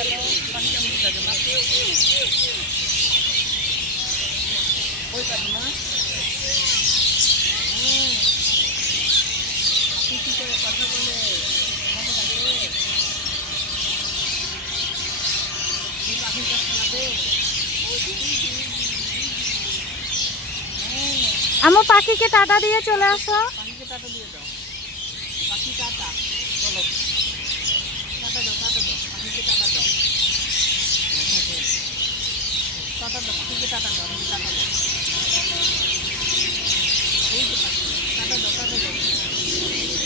চলো পাখি কেমন থাকে মা ওই পাখি মা কি করে কথা বলে কথা থাকে কি পাখির কাছে যাবে আমার পাখিকে টাটা দিয়ে চলে আসো। পাখিকে টাটা দিয়ে দাও পাখি টাটা বলো টাটা দাও পাখিকে টাটা দাও টাটা দাও পাখিকে টাটা দাও টাটা দাও